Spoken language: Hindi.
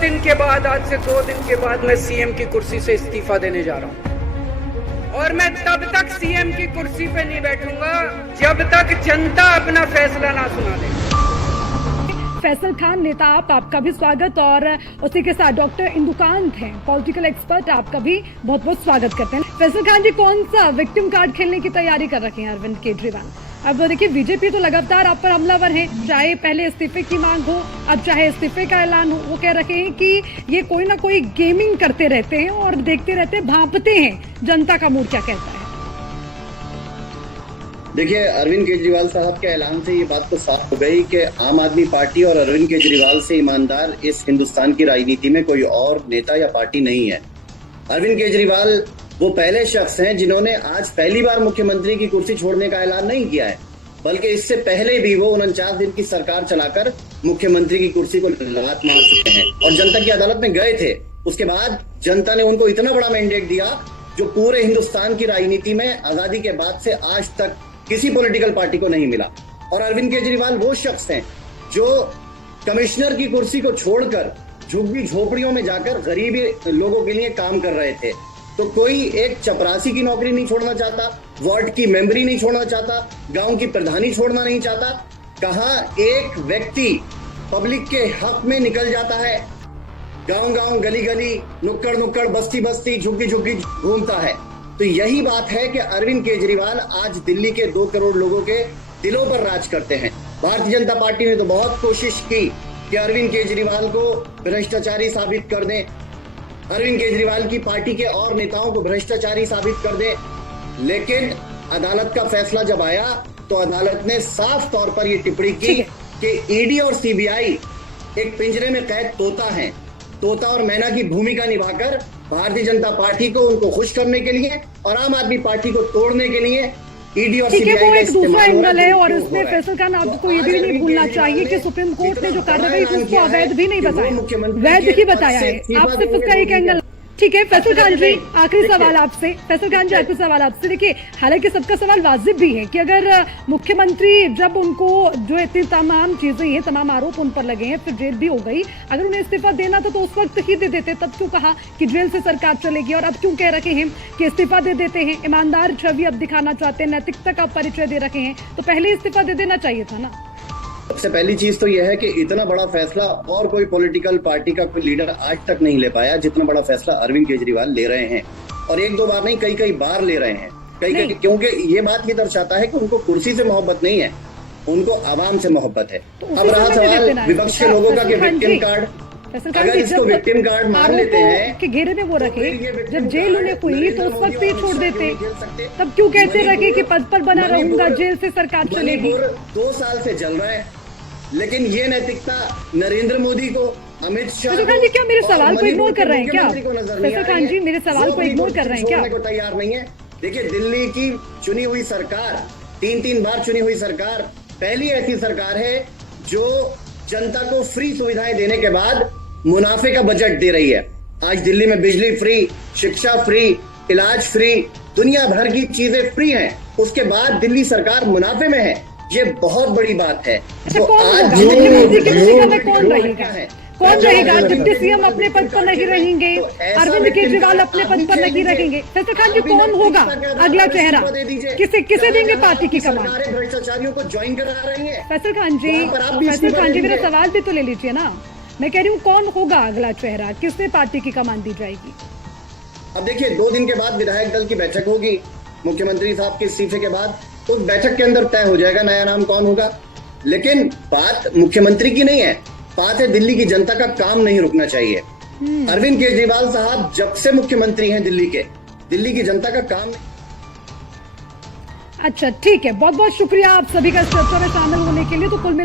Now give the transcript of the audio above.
दिन के बाद, आज से 2 दिन के बाद मैं सीएम की कुर्सी से इस्तीफा देने जा रहा हूं। और मैं तब तक सीएम की कुर्सी पे नहीं बैठूंगा जब तक जनता अपना फैसला ना सुना दे। फैसल खान नेता आपका भी स्वागत, और उसी के साथ डॉक्टर इंदुकांत हैं, पॉलिटिकल एक्सपर्ट, आपका भी बहुत बहुत स्वागत करते हैं। फैसल खान जी, कौन सा विक्टिम कार्ड खेलने की तैयारी कर रखे हैं अरविंद केजरीवाल? अब देखिए, बीजेपी तो लगातार आप पर हमलावर है, चाहे पहले इस्तीफे की मांग हो, अब चाहे इस्तीफे का ऐलान हो। वो कह रहे हैं कि ये कोई ना कोई गेमिंग करते रहते हैं और देखते रहते हैं, भांपते हैं जनता का मूड क्या कहता है। देखिए, अरविंद केजरीवाल साहब के ऐलान से ये बात तो साफ हो गई कि आम आदमी पार्टी और अरविंद केजरीवाल से ईमानदार इस हिंदुस्तान की राजनीति में कोई और नेता या पार्टी नहीं है। अरविंद केजरीवाल वो पहले शख्स हैं जिन्होंने आज पहली बार मुख्यमंत्री की कुर्सी छोड़ने का ऐलान नहीं किया है, बल्कि इससे पहले भी वो 49 दिन की सरकार चलाकर मुख्यमंत्री की कुर्सी को लात मार चुके हैं और जनता की अदालत में गए थे। उसके बाद जनता ने उनको इतना बड़ा मैंडेट दिया जो पूरे हिंदुस्तान की राजनीति में आजादी के बाद से आज तक किसी पॉलिटिकल पार्टी को नहीं मिला। और अरविंद केजरीवाल वो शख्स हैं जो कमिश्नर की कुर्सी को छोड़कर झुग्गी झोपड़ियों में जाकर गरीब लोगों के लिए काम कर रहे थे। तो कोई एक चपरासी की नौकरी नहीं छोड़ना चाहता, वार्ड की मेंबरी नहीं छोड़ना चाहता, गांव की प्रधानी छोड़ना नहीं चाहता। कहां एक व्यक्ति पब्लिक के हक में निकल जाता है, गांव-गांव, गली-गली, नुक्कड़-नुक्कड़, बस्ती-बस्ती, झुग्गी-झुग्गी घूमता है। तो यही बात है कि अरविंद केजरीवाल आज दिल्ली के 2 करोड़ लोगों के दिलों पर राज करते हैं। भारतीय जनता पार्टी ने तो बहुत कोशिश की कि अरविंद केजरीवाल को भ्रष्टाचारी साबित कर दें, अरविंद केजरीवाल की पार्टी के और नेताओं को भ्रष्टाचारी साबित कर दें, लेकिन अदालत का फैसला जब आया तो अदालत ने साफ तौर पर यह टिप्पणी की कि ईडी और सीबीआई एक पिंजरे में कैद तोता है, तोता और मैना की भूमिका निभाकर भारतीय जनता पार्टी को उनको खुश करने के लिए और आम आदमी पार्टी को तोड़ने के लिए ईडी और सीबीआई वो एक दूसरा एंगल है। और इसमें फैसल खान, आपको ये भी नहीं भूलना चाहिए कि सुप्रीम कोर्ट ने जो कार्रवाई की उसको अवैध भी नहीं बताया, वैध ही बताया है। आप सिर्फ उसका एक एंगल, ठीक है। फैसल खान जी, आखिरी सवाल आपसे। फैसल खान जी, आखिरी सवाल आपसे। देखिए, हालांकि सबका सवाल वाजिब भी है कि अगर मुख्यमंत्री, जब उनको जो इतनी तमाम चीजें हैं, तमाम आरोप उन पर लगे हैं, फिर जेल भी हो गई, अगर उन्हें इस्तीफा देना था तो उस वक्त ही दे देते। तब क्यों कहा कि जेल से सरकार चलेगी, और अब क्यों कह रहे हैं कि इस्तीफा दे देते हैं? ईमानदार छवि अब दिखाना चाहते हैं, नैतिकता का परिचय दे रखे हैं, तो पहले इस्तीफा दे देना चाहिए था ना। सबसे पहली चीज तो यह है कि इतना बड़ा फैसला और कोई पॉलिटिकल पार्टी का कोई लीडर आज तक नहीं ले पाया जितना बड़ा फैसला अरविंद केजरीवाल ले रहे हैं। और 1-2 बार नहीं, कई बार ले रहे हैं। क्योंकि ये बात ये दर्शाता है कि उनको कुर्सी से मोहब्बत नहीं है, उनको आवाम से मोहब्बत है। अब रहा सवाल विपक्ष के लोगों का कि विक्टिम कार्ड, अगर इसको विक्टिम कार्ड मान लेते हैं कि घेरे में वो रखे, जब जेल उन्हें हुई तो उस वक्त ही छोड़ देते, तब क्यों कहते रहे कि पद पर बना रहूंगा, जेल से सरकार चलेगी? 2 साल से चल रहा है, लेकिन ये नैतिकता नरेंद्र मोदी को, अमित शाह फैसल खान जी, क्या मेरे सवाल को इग्नोर कर रहे हैं क्या? फैसल खान जी, मेरे सवाल को इग्नोर कर रहे हैं क्या? को तैयार नहीं है। देखिए, दिल्ली की चुनी हुई सरकार, 3 बार चुनी हुई सरकार, पहली ऐसी सरकार है जो जनता को फ्री सुविधाएं देने के बाद मुनाफे का बजट दे रही है। आज दिल्ली में बिजली फ्री, शिक्षा फ्री, इलाज फ्री, दुनिया भर की चीजें फ्री हैं। उसके बाद दिल्ली सरकार मुनाफे में है। ये बहुत बड़ी बात है। तो आज मुख्यमंत्री की भूमिका में कौन रहेगा? डिप्टी सीएम अपने पद पर नहीं रहेंगे, अरविंद केजरीवाल अपने पद पर नहीं रहेंगे। फैसल खान जी, कौन होगा अगला चेहरा? किसे देंगे पार्टी की कमान? भ्रष्टाचारियों को ज्वाइन करा रही है। फैसल खान जी, मेरा सवाल भी तो ले लीजिए ना। मैं कह रही हूँ, कौन होगा अगला चेहरा, किससे पार्टी की कमान दी जाएगी? अब देखिए, 2 दिन के बाद विधायक दल की बैठक होगी मुख्यमंत्री साहब के इस्तीफे के बाद, तो बैठक के अंदर तय हो जाएगा नया नाम कौन होगा। लेकिन बात मुख्यमंत्री की नहीं है, बात है दिल्ली की जनता का काम नहीं रुकना चाहिए। अरविंद केजरीवाल साहब जब से मुख्यमंत्री हैं दिल्ली की जनता का काम। अच्छा, ठीक है, बहुत बहुत शुक्रिया आप सभी का इस चर्चा में शामिल होने के लिए। तो कुल मिला